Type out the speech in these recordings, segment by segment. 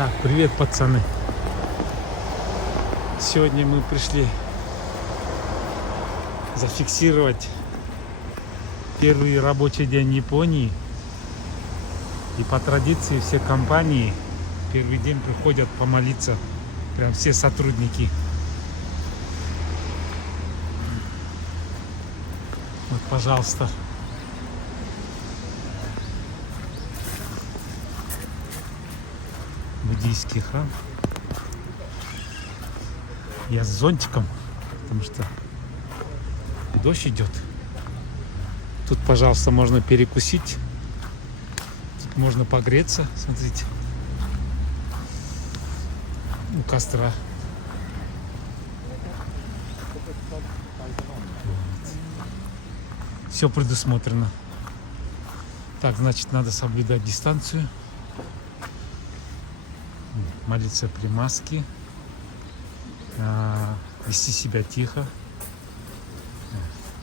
Так, привет, пацаны. Сегодня мы пришли зафиксировать первый рабочий день Японии. И по традиции все компании первый день приходят помолиться. Прям все сотрудники. Вот, пожалуйста. Буддийский храм. Я с зонтиком, потому что дождь идет. Тут, пожалуйста, можно перекусить. Тут можно погреться. Смотрите. У костра. Все предусмотрено. Так, значит, надо соблюдать дистанцию. Молиться при маске. Вести себя тихо.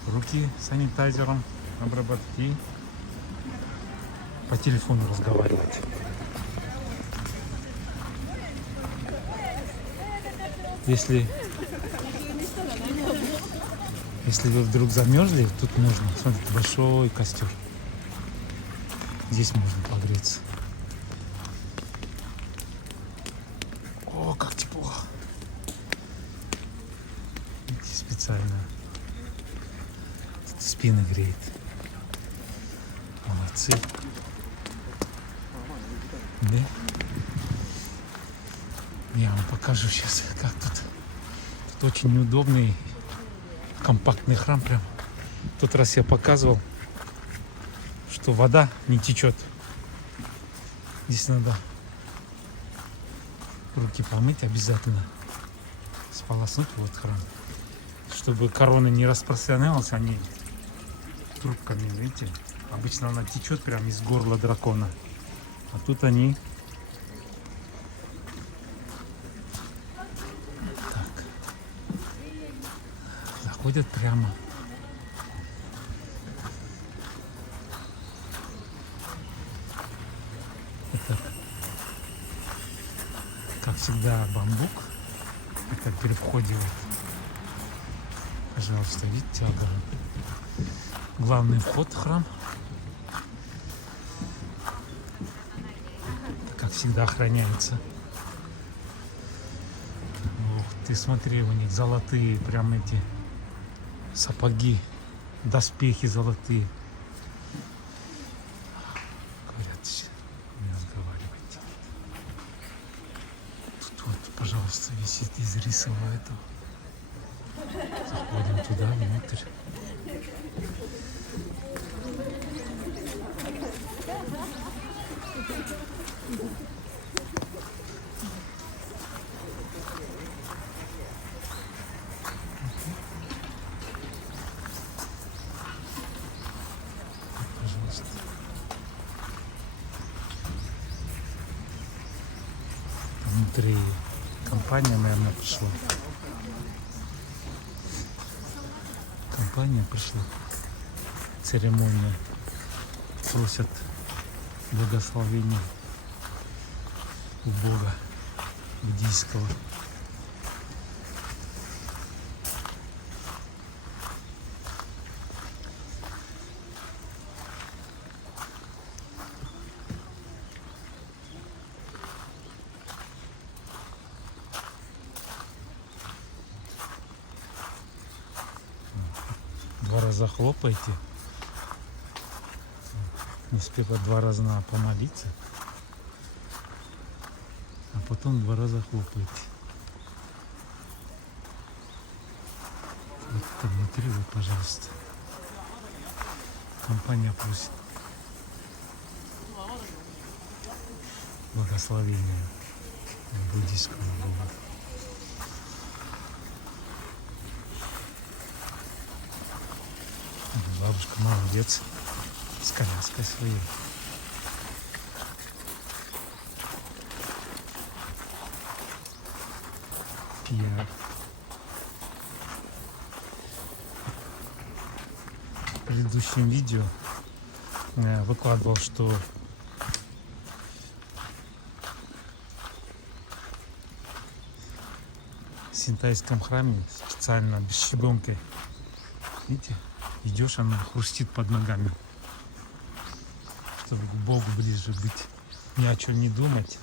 Руки санитайзером обработки. По телефону разговаривать. Если вы вдруг замерзли, тут можно. Смотрите, большой костер. Здесь можно погреться. О, как тепло. Видите, специально. Тут спины греет. Молодцы. Да? Я вам покажу сейчас, как тут. Тут очень неудобный, компактный храм прям. В тот раз я показывал, что вода не течет. Здесь надо руки помыть обязательно. Сполоснуть вот храм. Чтобы корона не распространялась, они трубками, видите? Обычно она течет прямо из горла дракона. А тут они так заходят прямо. Это, как всегда, бамбук. Это при входе. Пожалуйста, видите, главный вход в храм. Как всегда, охраняется. Ух ты, смотри, у них золотые прям эти сапоги, доспехи золотые. Говорят, не разговаривайте. Тут вот, пожалуйста, висит из рисового этого. Заходим туда, внутрь. Пожалуйста. Внутри компания, наверное, пришла. Компания пришла. Церемония. Просят благословения у Бога буддийского. Два раза хлопайте. Не успела два раза надо помолиться. А потом два раза хлопаете. Вот это внутри вы, пожалуйста. Компания просит благословения буддийского Бога. Бабушка молодец. С коляской своей. Я в предыдущем видео выкладывал, что Синтайском храме специально без щебенки. Видите, идешь, она хрустит под ногами, чтобы к Богу ближе быть, ни о чем не думать.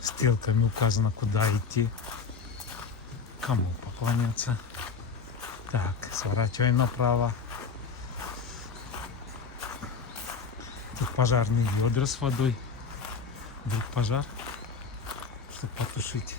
Стрелками указано, куда идти, кому поклоняться. Так, сворачиваем направо. Тут пожарные ведра с водой. Вдруг пожар, чтобы потушить.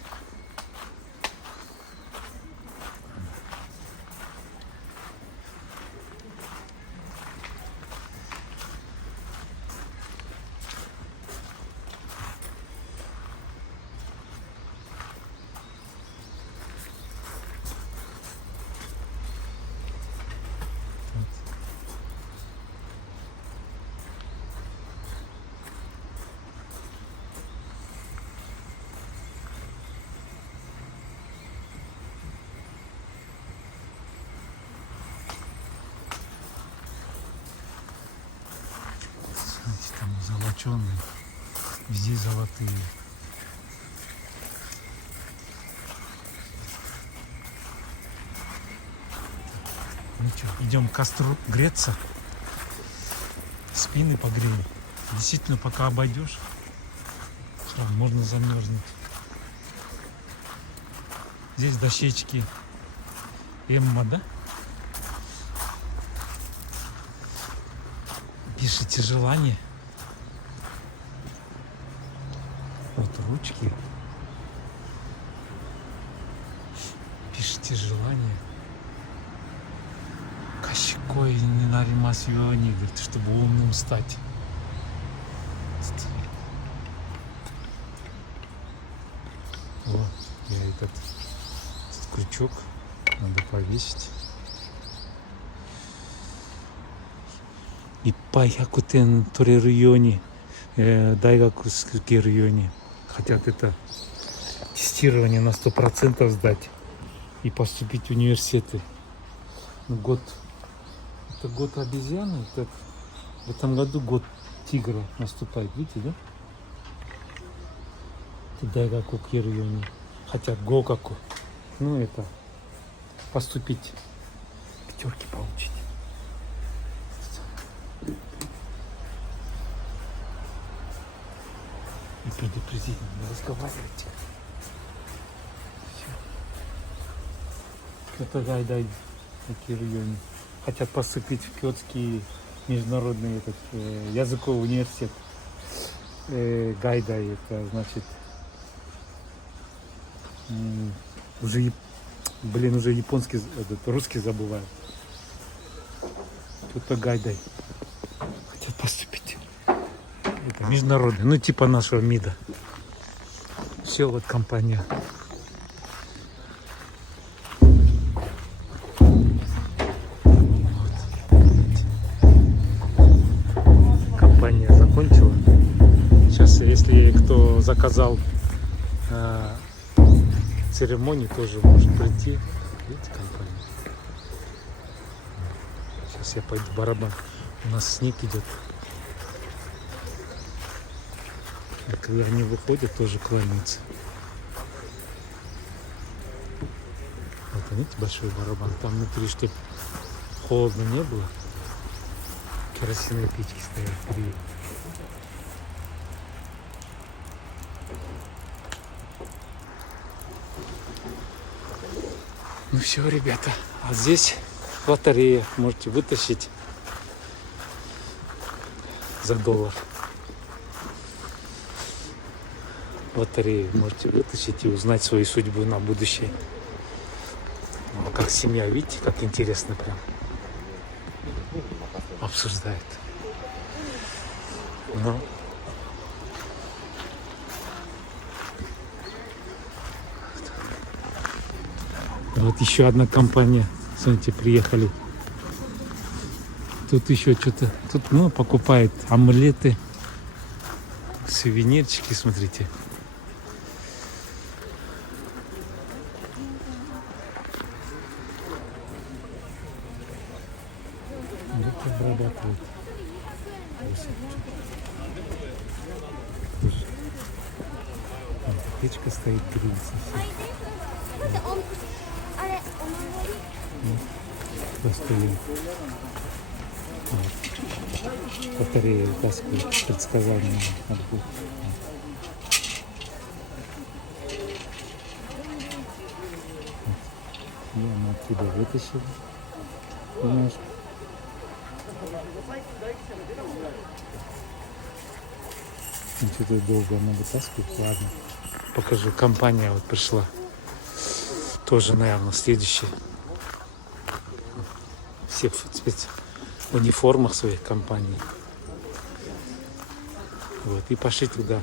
Смотрите, там золоченые, везде золотые. Ну что, идем к костру греться, спины погреем. Действительно, пока обойдешь, можно замерзнуть. Здесь дощечки Эмма, да? Пишите желание. Вот ручки. Пишите желание. Кащикой не наримас юани, говорит, чтобы умным стать. Вот, я этот крючок надо повесить. Иппайхакутен Торирайоне, Дайгакусский районе. Хотят это тестирование на 100% сдать и поступить в университеты. Год. Это год обезьяны. Это в этом году год тигра наступает. Видите, да? Это Дайгакуский районе. Хотят Гокаку. Ну это поступить. Пятерки получить. И предупредить, не разговаривайте. Все. Это Гайдай, такие районы. Хотят поступить в Кётский международный языковый университет. Гайдай, это значит уже, уже японский, русский забываю. Тут Гайдай. Хотят поступить. Это международный, ну типа нашего МИДа. Все, вот компания. Вот. Компания закончила. Сейчас, если кто заказал церемонию, тоже может прийти. Видите, компания. Сейчас я пойду в барабан. У нас снег идет. А когда они выходят, тоже кланяются. Вот, видите, большой барабан. Там внутри, чтобы холодно не было, керосиновые печки стоят впереди. Ну все, ребята. А здесь лотерея. Можете вытащить за $1. Лотерею можете вытащить и узнать свою судьбу на будущее. Ну, как семья, видите, как интересно прям обсуждает. Ну. Вот еще одна компания. Смотрите, приехали. Тут еще что-то. Тут, покупает амулеты, сувенирчики, смотрите. обрабатывают. Там печка стоит, грилится все. Постели. Батареи вытаскивают, предсказал мне отбор. Я мы оттуда вытащили немножко. Что-то долго она вытаскивает, ладно. Покажу, компания вот пришла. Тоже, наверное, следующая. Все в униформах своих компаний. Вот, и пошли туда.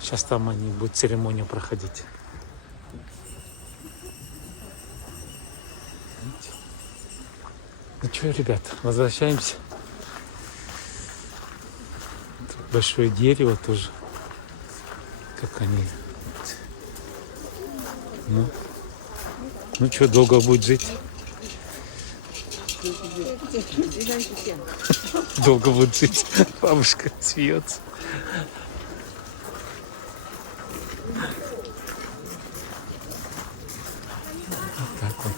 Сейчас там они будут церемонию проходить. Ну что, ребят, возвращаемся. Тут большое дерево тоже. Как они. Ну что, долго будет жить? Долго будет жить. Бабушка смеется. Вот так вот.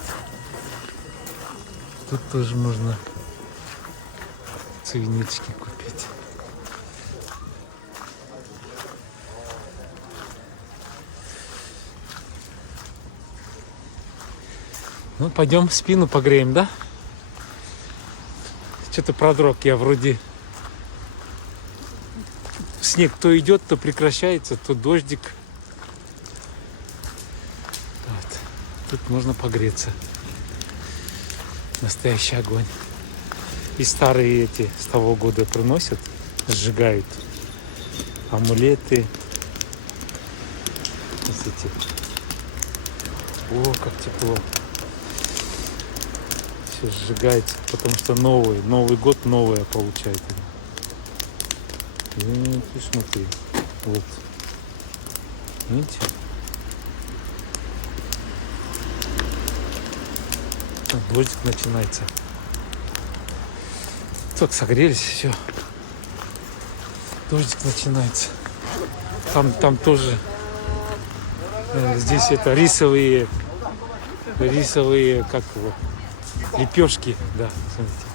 Тут тоже можно сувенирчики купить. Ну, пойдем спину погреем, да? Что-то продрог я вроде. Снег то идет, то прекращается, то дождик. Вот. Тут можно погреться. Настоящий огонь. И старые эти с того года приносят, сжигают. Амулеты. Вот эти. О, как тепло. Все сжигается, потому что Новый год новое получает. И ты смотри. Вот. Видите? Дождик начинается. Только согрелись, все. Дождик начинается. Там тоже здесь это рисовые, как его, лепешки, да, смотрите.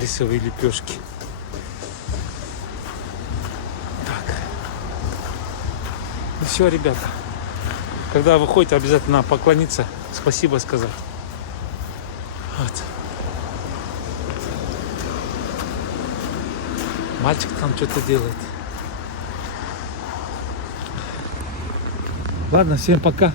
Рисовые лепешки. Так. Ну все, ребята. Когда выходите, обязательно поклониться, спасибо сказать. Вот. Мальчик там что-то делает. Ладно, всем пока.